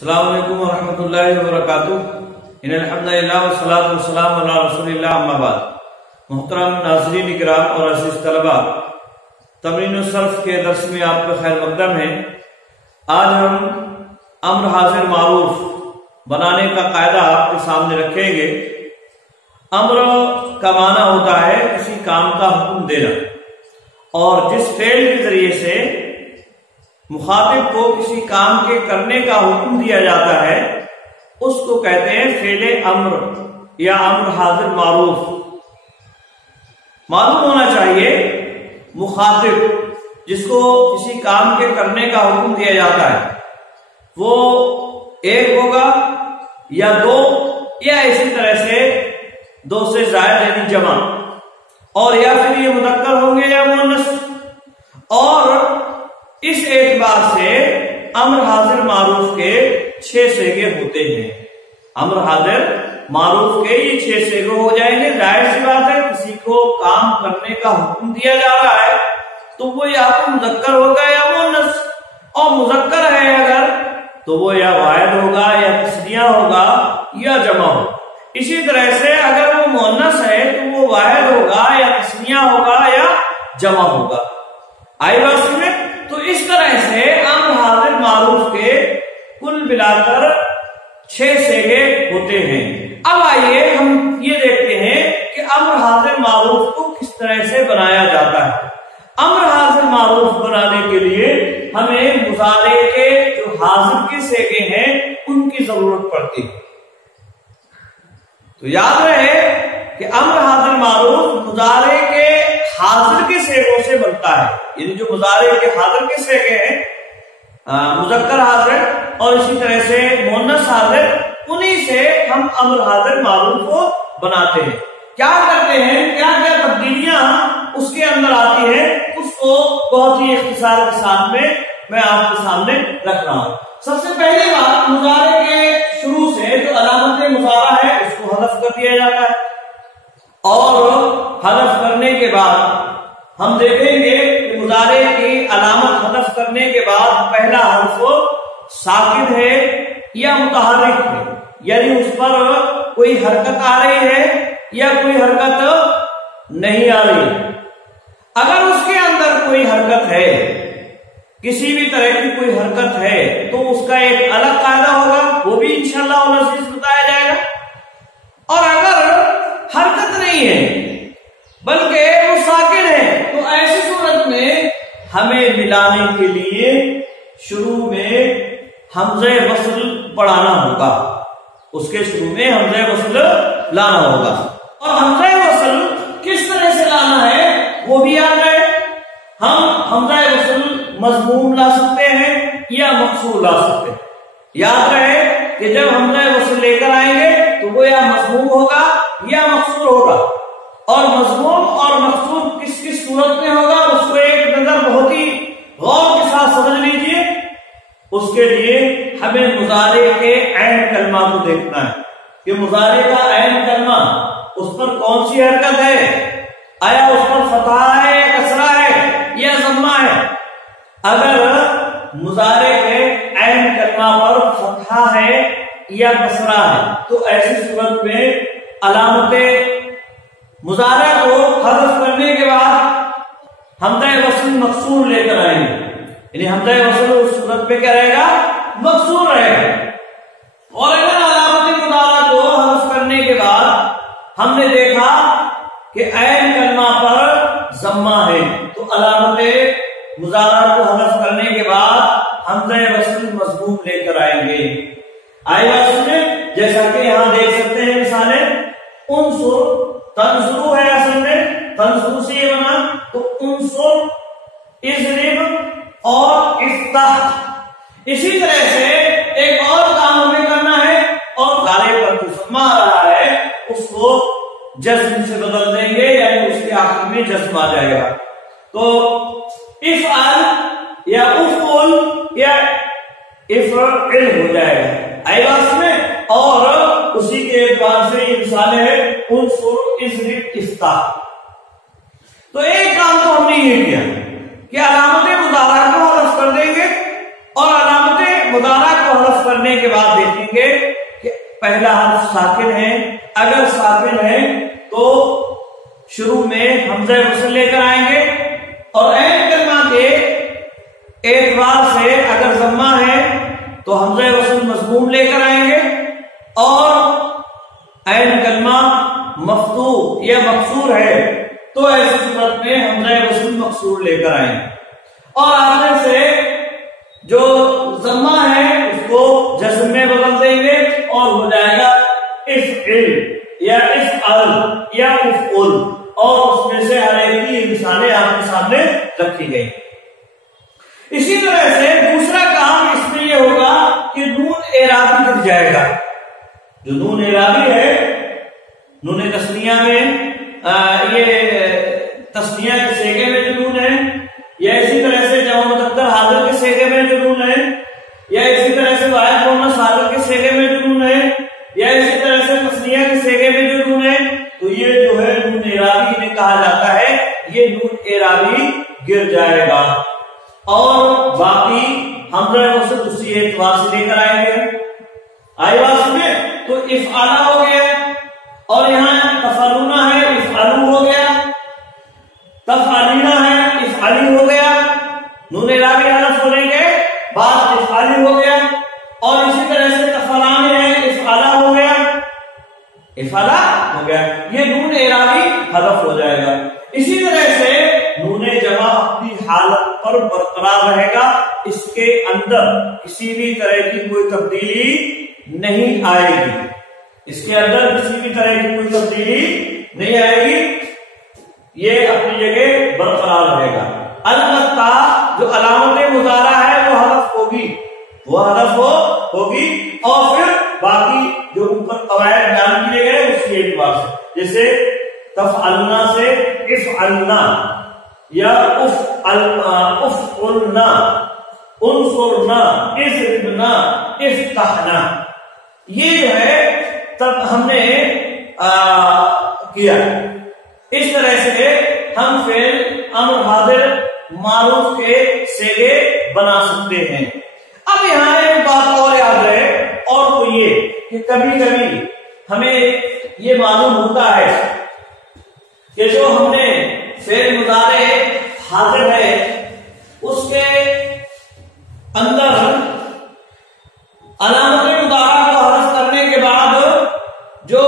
السلام علیکم ورحمۃ اللہ وبرکاتہ۔ ان الحمدللہ والصلاۃ والسلام علی رسول اللہ، اما بعد۔ محترم ناظرین کرام اور عزیز طلبہ، تمرین الصرف کے درس میں آپ کا خیر مقدم ہے۔ آج ہم امر حاضر معروف بنانے کا قاعدہ آپ کے سامنے رکھیں گے۔ امر کا معنی ہوتا ہے کسی کام کا حکم دینا، اور جس فعل کے ذریعے سے مخاطب کو کسی کام کے کرنے کا حکم دیا جاتا ہے اس کو کہتے ہیں فعل امر یا امر حاضر معروف۔ معلوم ہونا چاہیے مخاطب جس کو کسی کام کے کرنے کا حکم دیا جاتا ہے وہ ایک ہوگا یا دو، یا اسی طرح سے دو سے زائد یعنی جمع، اور یا پھر یہ مذکر ہوں گے یا مؤنث۔ اور اس اعتبار سے امر حاضر معروف کے 6 صیغے ہوتے ہیں۔ امر حاضر معروف کے یہ 6 صیغے ہو جائیں گے۔ ظاہر سی بات ہے کسی کو کام کرنے کا حکم دیا جا رہا ہے تو وہ یا تو مذکر ہوگا یا مؤنث، اور مذکر ہے اگر تو وہ یا واحد ہوگا یا تثنیہ ہوگا یا جمع ہوگا۔ اسی طرح سے اگر وہ مؤنث ہے تو وہ واحد ہوگا یا تثنیہ ہوگا یا جمع ہوگا۔ آئی بات سمجھ؟ تو اس طرح سے امر حاضر معروف کے کل ملا کر 6 صیغے ہوتے ہیں۔ اب آئیے ہم یہ دیکھتے ہیں کہ امر حاضر معروف کو کس طرح سے بنایا جاتا ہے۔ امر حاضر معروف بنانے کے لیے ہمیں مضارع کے جو حاضر کے صیغے ہیں ان کی ضرورت پڑتی ہے۔ تو یاد رہے کہ امر حاضر معروف مضارع کے حاضر کے صیغوں سے بنتا ہے، یعنی جو مضارع کے حاضر کے صیغے ہیں مذکر حاضر اور اسی طرح سے مؤنث حاضر، انہی سے ہم امر حاضر معروف کو بناتے ہیں۔ کیا کرتے ہیں، کیا کیا تبدیلیاں اس کے اندر آتی ہیں، اس کو بہت ہی اختصار کے ساتھ میں آپ کے سامنے رکھ رہا ہوں۔ سب سے پہلی بات، مضارع کے شروع سے جو علامت مضارع ہے اس کو حذف کر دیا جاتا ہے، اور حذف کرنے کے بعد ہم دیکھیں گے کہ مضارع کی علامت حذف کرنے کے بعد پہلا حرف ساکن ہے یا متحرک ہے، یعنی اس پر کوئی حرکت آ رہی ہے یا کوئی حرکت نہیں آ رہی۔ اگر اس کے اندر کوئی حرکت ہے، کسی بھی طرح کی کوئی حرکت ہے، تو اس کا ایک الگ قاعدہ ہوگا، وہ بھی انشاءاللہ العزیز بتایا جائے گا۔ اور اگر حرکت نہیں ہے بلکہ وہ ساکن ہے تو ایسی صورت میں ہمیں ملانے کے لیے شروع میں حمزہ وصل پڑھانا ہوگا، اس کے شروع میں حمزہ وصل لانا ہوگا۔ اور حمزہ وصل کس طرح سے لانا ہے وہ بھی یاد رہے۔ ہم حمزہ وصل مضموم لا سکتے ہیں یا مقصور لا سکتے ہیں۔ یاد رہے کہ جب حمزہ وصل لے کر آئیں گے تو وہ یا مضموم ہوگا یا مقصور ہوگا، اور مضموم اور مقصور کس کس صورت میں ہوگا اس کو ایک نظر بہت ہی غور کے ساتھ سمجھ لیجئے۔ اس کے لیے ہمیں مضارع کے عین کلمہ کو دیکھنا ہے کہ مضارع کا عین کلمہ اس پر کون سی حرکت ہے، آیا اس پر فتحہ ہے یا کسرہ ہے یا ضمہ ہے۔ اگر مضارع کے عین کلمہ پر فتحہ ہے یا کسرہ ہے تو ایسی صورت میں علامت مضارع کو حذف کرنے کے بعد حمزہ وصل مقصور لے کر آئیں گے، یعنی حمزہ وصل اس صورت پہ کیا رہے گا، مقصور رہے گا۔ اور اگر علامت مضارع کو حذف کرنے کے بعد ہم نے دیکھا کہ عین کلمہ پر ضمہ ہے تو علامت مضارع کو حذف کرنے کے بعد حمزہ وصل مضموم لے کر آئیں گے۔ آئی بات سنیں، جیسا کہ یہاں دیکھ سکتے ہیں مثالیں، انصر تنصرو ہے، اصل میں تنصرو سے یہ بنا تو انصر، اضرب اور افتح۔ اسی طرح سے ایک اور کام ہمیں کرنا ہے، اور غالب پر ضمہ آ رہا ہے اس کو جزم سے بدل دیں گے، یعنی اس کے آخر میں جزم آ جائے گا تو افعل یا افعل یا افعل ہو جائے گا۔ آئی بات میں، اور اسی کے اعتبار سے یہ مثالیں ہیں انصر، اضرب، افتح۔ تو ایک کام تو ہم نے یہ کیا کہ علامت مضارع کو حذف کر دیں گے، اور علامت مضارع کو حذف کرنے کے بعد دیکھیں گے کہ پہلا حرف ساکن ہے، اگر ساکن ہے تو شروع میں حمزہ وصل لے کر آئیں گے، اور عین کلمہ کے اعتبار سے اگر ضمہ ہے تو حمزہ وصل مضموم لے کر آئیں گے، اور عین کلمہ مفتوح یا مکسور ہے تو ایسی صورت میں حمزہ وصل مکسور لے کر آئیں گے، اور آخر سے جو ضمہ ہے اس کو جزم میں بدل دیں گے اور ہو جائے گا افعل یا افعل یا افعل، اور اس میں سے ہر ایک کی مثالیں آپ کے سامنے رکھی گئی۔ اسی طرح سے دوسرا کام اس میں یہ ہوگا کہ نون اعرابی گر جائے گا، جو نون اعرابی ہے نون تثنیہ میں یہ تثنیہ کے صیغے میں جو نون ہے، یا اسی طرح سے جمع مذکر حاضر کے صیغے میں جو نون ہے، یا اسی طرح سے واحد مؤنث حاضر کے صیغے میں جو نون ہے، یا اسی طرح سے تثنیہ کے صیغے میں جو نون ہے، تو یہ جو ہے نون اعرابی انہیں کہا جاتا ہے، یہ نون اعرابی گر جائے گا، اور باقی حمزہ وصل اسی اعتبار سے لے کر آئیں گے۔ آئی بات سمجھے؟ تو افعالہ ہو گیا، اور یہاں تفعلونا ہے افعلو ہو گیا، تفعلینا ہے افعلی ہو گیا، نون اعرابی حذف ہونے کے بعد افعلی ہو گیا، اور اسی طرح سے تفعلان ہے افعالہ ہو گیا، افعالہ ہو گیا، یہ نون اعرابی حذف ہو جائے گا۔ اسی طرح سے نون جمع اپنی حالت پر برقرار رہے گا، اس کے اندر کسی بھی طرح کی کوئی تبدیلی نہیں آئے گی، اس کے اندر کسی بھی طرح کی کوئی تبدیلی نہیں آئے گی، یہ اپنی جگہ برقرار رہے گا۔ البتہ جو علامت مضارع ہے وہ حذف ہوگی، وہ حذف ہوگی، اور پھر باقی جو اوپر قواعد بیان کیے گئے اسی اعتبار سے، جیسے تفعلنا سے افعلنا یا افعلنا، انصرنا، اضربنا، افتحنا، یہ جو ہے تب ہم نے کیا۔ اس طرح سے ہم فعل امر حاضر معروف کے صیغے بنا سکتے ہیں۔ اب یہاں ایک بات اور یاد رہے، اور تو یہ کہ کبھی کبھی ہمیں یہ معلوم ہوتا ہے کہ جو ہم نے فعل مضارع حاضر ہے اس کے اندر علامت مضارع کو حذف کرنے کے بعد جو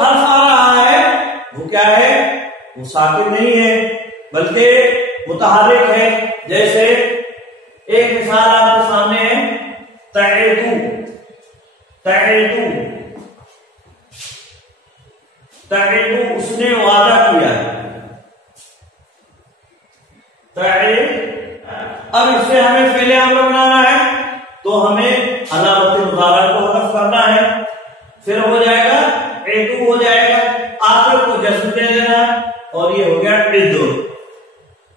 حرف آ رہا ہے وہ کیا ہے؟ وہ ساکن نہیں ہے بلکہ متحرک ہے۔ جیسے ایک مثال آپ کے سامنے ہے، تعیدو، تعیدو، تعیدو، اس نے وعدہ کیا، اب اس سے ہمیں فعل امر بنانا ہے تو ہمیں علامت مضارع کو حذف کرنا ہے، پھر ہو جائے گا عیدو، ہو جائے گا، آخر کو جزم دے دینا، اور یہ ہو گیا عیدو،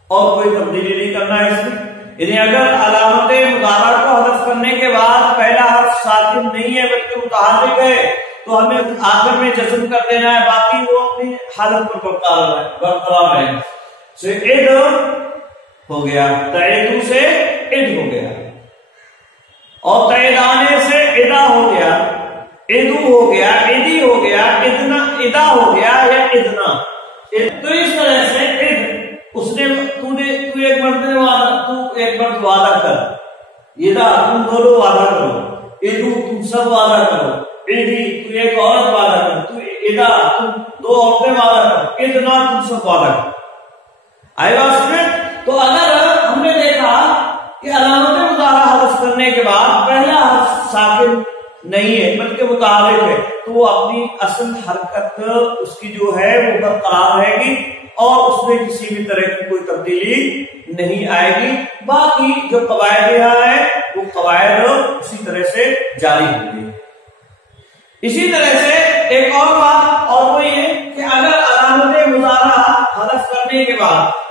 اور کوئی تبدیلی نہیں کرنا ہے اس میں۔ یعنی اگر علامت مضارع کو حذف کرنے کے بعد پہلا حرف ساکن نہیں ہے بلکہ متحرک ہے تو ہمیں آخر میں جزم کر دینا ہے، باقی وہ اپنی حالت پر برقرار رہے گا۔ عید ہو گیا، تعیدو سے عید ہو گیا، اور تعیدانے سے ادا ہو گیا، ادو ہو گیا، ادی ہو گیا، ادنا، ادا ہو گیا یا ادنا۔ تو اس طرح سے اس نے تو ایک مرد وعدہ کر، ادا تم دونوں وعدہ کرو، ادو تم سب وعدہ کرو، ادی تو ایک عورت وعدہ کر، تو ادا تم دو عورتیں وعدہ کرو، ادنا تم سب وعدہ کرو۔ آئے بات میں؟ تو اگر ہم نے دیکھا کہ علامت مضارع حذف کرنے کے بعد پہلا حرف ساکن نہیں ہے بلکہ متحرک ہے تو وہ اپنی اصل حرکت اس کی جو ہے وہ برقرار رہے گی، اور اس میں کسی بھی طرح کی کوئی تبدیلی نہیں آئے گی، باقی جو قواعد یہاں ہے وہ قواعد اسی طرح سے جاری ہوں گی۔ اسی طرح سے ایک اور بات اور وہ یہ کہ اگر علامت مضارع حذف کرنے کے بعد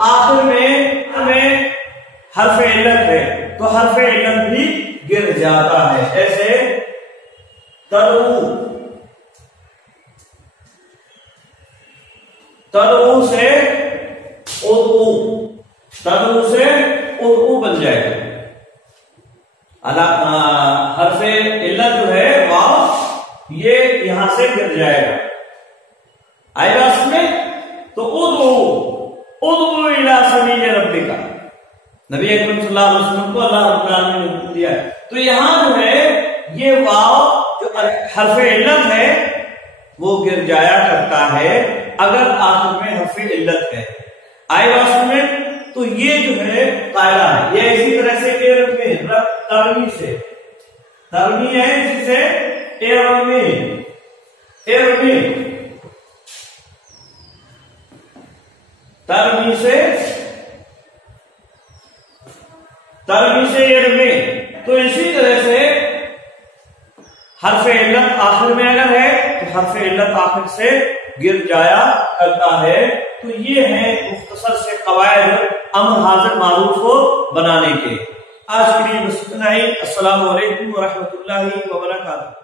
آخر میں ہمیں حرف علت ہے تو حرف علت بھی گر جاتا ہے، جیسے تدعو، تدعو سے ادعو، تدعو سے ادعو بن جائے گا۔ حرف علت جو ہے واو یہ یہاں سے گر جائے گا. آئے گا اس میں؟ تو ادعو الی سبیل ربک، نبی اکرم صلی اللہ علیہ وسلم کو اللہ رب العالمین نے حکم دیا ہے. تو یہاں جو ہے یہ واو جو حرف علت ہے وہ گر جایا کرتا ہے اگر آخر میں حرف علت ہے. آئے گا اس میں؟ تو یہ جو ہے قاعدہ ہے. یہ اسی طرح سے ترمی سے ترمی ہے، اسی سے ارمی ترمی سے ارمی. تو اسی طرح سے حرف علت آخر میں اگر ہے تو حرف علت آخر سے گر جایا کرتا ہے. تو یہ ہے مختصر سے قواعد امر حاضر معروف کو بنانے کے. آج کے لیے بس اتنا ہی. السلام علیکم ورحمۃ اللہ وبرکاتہ.